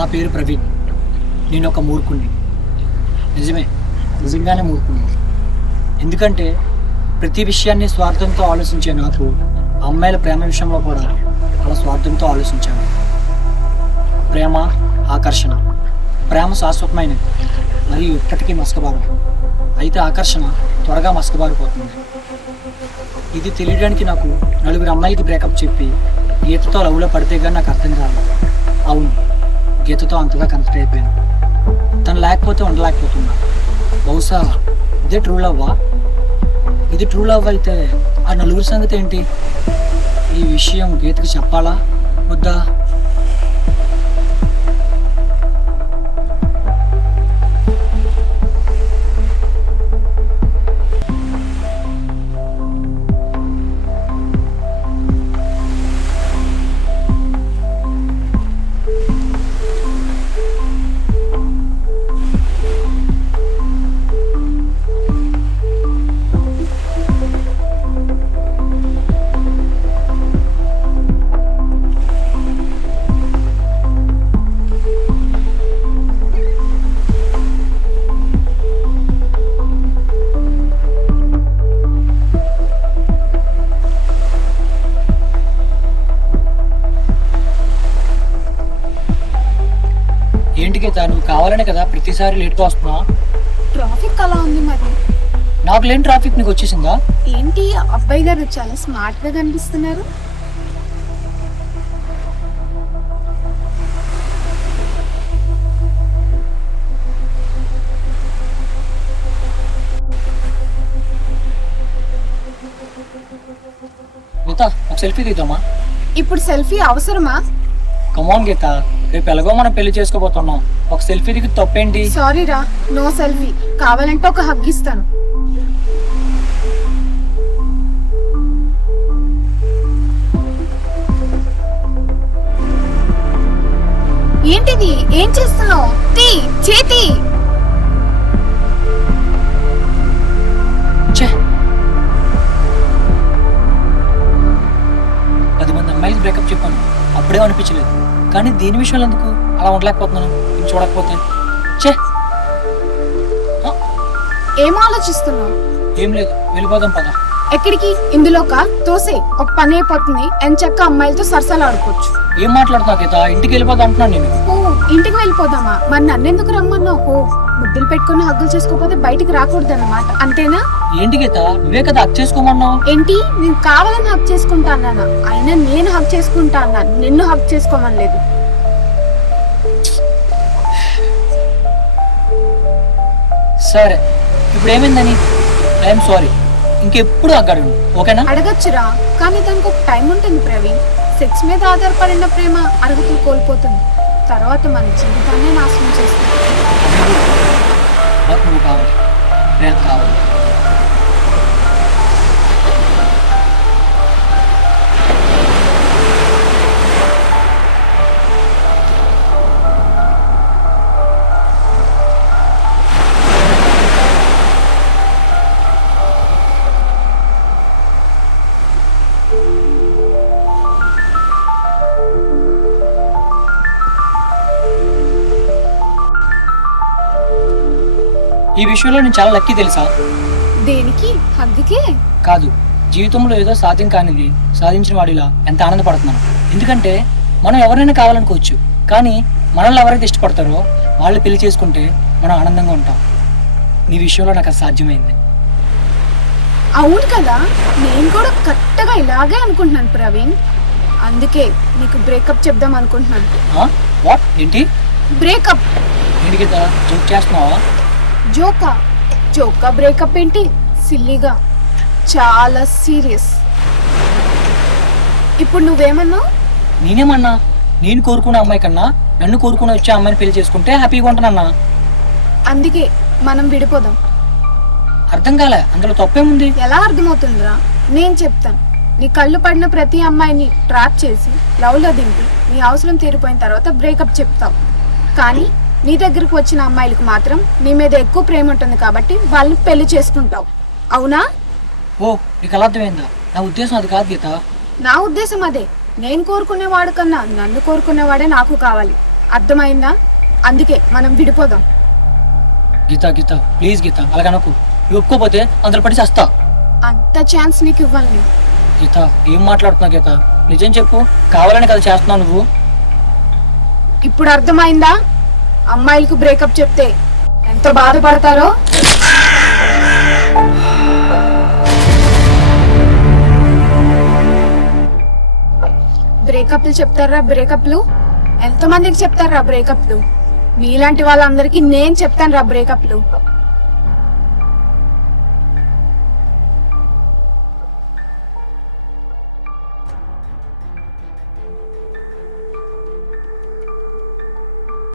నా పేరు ప్రవీణ్. నేను ఒక మూర్ఖుణ్ణి. నిజంగానే మూర్ఖుణ్ణి. ఎందుకంటే ప్రతి విషయాన్ని స్వార్థంతో ఆలోచించే నాకు అమ్మాయిల ప్రేమ విషయంలో కూడా అలా స్వార్థంతో ఆలోచించాను. ప్రేమ ఆకర్షణ. ప్రేమ శాశ్వతమైనది మరియు ఇప్పటికీ మసకబారదు. అయితే ఆకర్షణ త్వరగా మసకబారిపోతుంది. ఇది తెలియడానికి నాకు 4 అమ్మాయిలకి బ్రేకప్ చెప్పి గీతతో లవ్లో పడితే కానీ నాకు అర్థం కాదు. అవును, గీతతో అంతగా కనెక్ట్ అయిపోయాను. తను లేకపోతే ఉండలేకపోతున్నా. బహుశా ఇదే ట్రూ లవ్వా? ఇది ట్రూ లవ్ అయితే ఆ 4 సంగతి ఏంటి? ఈ విషయం గీతకి చెప్పాలా వద్దా? ఏంటి గీత, నువ్వు కావాలనే కదా ప్రతిసారి లేట్గా వస్తున్నా? ట్రాఫిక్ అలా ఉంది మరి. నాకు లేని ట్రాఫిక్ నీకు వచ్చేసిందా? ఏంటి అబ్బాయి గారు చాలా స్మార్ట్ గా కనిపిస్తున్నారు. గీత, ఒక సెల్ఫీ తీద్దామా? ఇప్పుడు సెల్ఫీ అవసరమా? కమాన్ గీత, రేపు ఎలాగో మనం పెళ్లి చేసుకోబోతున్నాం. ఒక సెల్ఫీ దిగి తప్పేంటి? సారీ రా, నో సెల్ఫీ. కావాలంటే ఒక హగ్ ఇస్తాను. ఏంటిది? ఏం చేస్తున్నావు? చేతి ఛే, 10 మంది అమ్మాయిలకి బ్రేకప్ చెప్పాను, అప్పుడే అనిపించలేదు. కానీ దీని విషయంలో ఎందుకు అలా ఉండలేకపోతున్నాను? ఇది చూడకపోతే ఛే. ఏం ఆలోచిస్తున్నావు? ఏం లేదు, వెళ్ళిపోదాం పద. ఎక్కడికి? ఇందులోక తోసే ఒక పని అయిపోతుంది. ఎంచక్క అమ్మాయిలతో సరసాలు ఆడుకోవచ్చు. ఏం మాట్లాడుతున్నావు గీత? ఇంటికి వెళ్ళిపోదాం అంటున్నాను నేను. ఓ, ఇంటికి వెళ్ళిపోదామా? మరి నన్నెందుకు రమ్మన్నావు? ఓ, ముద్దులు పెట్టుకుని హగ్గులు చేసుకోకపోతే బయటికి రాకూడదు అన్నమాట, అంతేనా? ఏంటి గీత, నువ్వే కదా హక్ చేసుకోమన్నావు. ఏంటి, నేను కావాలని హక్ చేసుకుంటా అన్నానా? అయినా నేను హక్ చేసుకుంటా అన్నాను, నిన్ను హక్ చేసుకోమని లేదు. సరే, ఇప్పుడు ఏమైందని? I'm sorry. ఇంకెప్పుడు అగ్గడు, ఓకేనా? అడగచ్చురా, కానీ దానికి ఒక టైం ఉంటుంది ప్రవీణ్. సెక్స్ మీద ఆధారపడిన ప్రేమ అర్హతలు కోల్పోతుంది. తర్వాత మన జీవితాన్ని నాశనం చేస్తుంది. నాకు నువ్వు కావాలి, నేను కావాలి. ఈ విషయంలో నేను చాలా లక్కీ తెలుసా? దేనికి? హగ్గుకే కాదు, జీవితంలో ఏదో సాధ్యం కానిది సాధించిన వాడిలా ఎంత ఆనందపడుతున్నాను. ఎందుకంటే మనం ఎవరైనా కావాలనుకోవచ్చు, కానీ మనల్ని ఎవరైతే ఇష్టపడతారో వాళ్ళు పెళ్లి చేసుకుంటే మనం ఆనందంగా ఉంటాం. నీ విషయంలో నాకు అది సాధ్యమైంది. అవును కదా, నేను కూడా కరెక్ట్గా ఇలాగే అనుకుంటున్నాను ప్రవీణ్. అందుకే నీకు బ్రేకప్ చెప్దాం అనుకుంటున్నాను. వాట్? ఏంటి బ్రేకప్? ఏంటి కదా జోక్ చేస్తున్నావా? జోకా బ్రేకప్ ఏంటి సిల్లీగా? చాలా సీరియస్. ఇప్పుడు నువ్వేమన్నావు? నేనేమన్నా? నేను కోరుకునే అమ్మాయి కన్నా నన్ను కోరుకుని వచ్చే అమ్మాయిని పెళ్లి చేసుకుంటే హ్యాపీగా ఉంటానన్నా. అందుకే మనం విడిపోదాం. అర్థం కాలే, అందులో తప్పేముంది? ఎలా అర్థమవుతుందిరా? నేను చెప్తాను. నీ కళ్ళు పడిన ప్రతి అమ్మాయిని ట్రాప్ చేసి లవ్లో దింపి నీ అవసరం తీరిపోయిన తర్వాత బ్రేకప్ చెప్తావు. కానీ నీ దగ్గరకు వచ్చిన అమ్మాయిలకు మాత్రం నీ మీద ఎక్కువ ప్రేమ ఉంటుంది కాబట్టి వాళ్ళని పెళ్లి చేసుకుంటావు. అవునా? ఓ, నీకు అలా అర్థమైందా? నా ఉద్దేశం అది కాదు గీత. నా ఉద్దేశం అదే. నేను కోరుకునేవాడు కన్నా నన్ను కోరుకునేవాడే నాకు కావాలి. అర్థమైందా? అందుకే మనం విడిపోదాం. గీత గీత ప్లీజ్ గీత అలాగనకు. నువ్వు ఒప్పుకోపోతే అందరు పడి చేస్తా. అంత ఛాన్స్ నీకు ఇవ్వాలి నేను. గీత ఏం మాట్లాడుతున్నావు గీత? నిజం చెప్పు, కావాలని కదా చేస్తున్నావు నువ్వు? ఇప్పుడు అర్థమైందా? అమ్మాయిలకు బ్రేకప్ చెప్తే ఎంత బాధపడతారో. బ్రేకప్లు చెప్తారా? బ్రేకప్లు ఎంతమందికి చెప్తారా బ్రేకప్లు? మీలాంటి వాళ్ళందరికీ నేను చెప్తాను రా బ్రేకప్లు.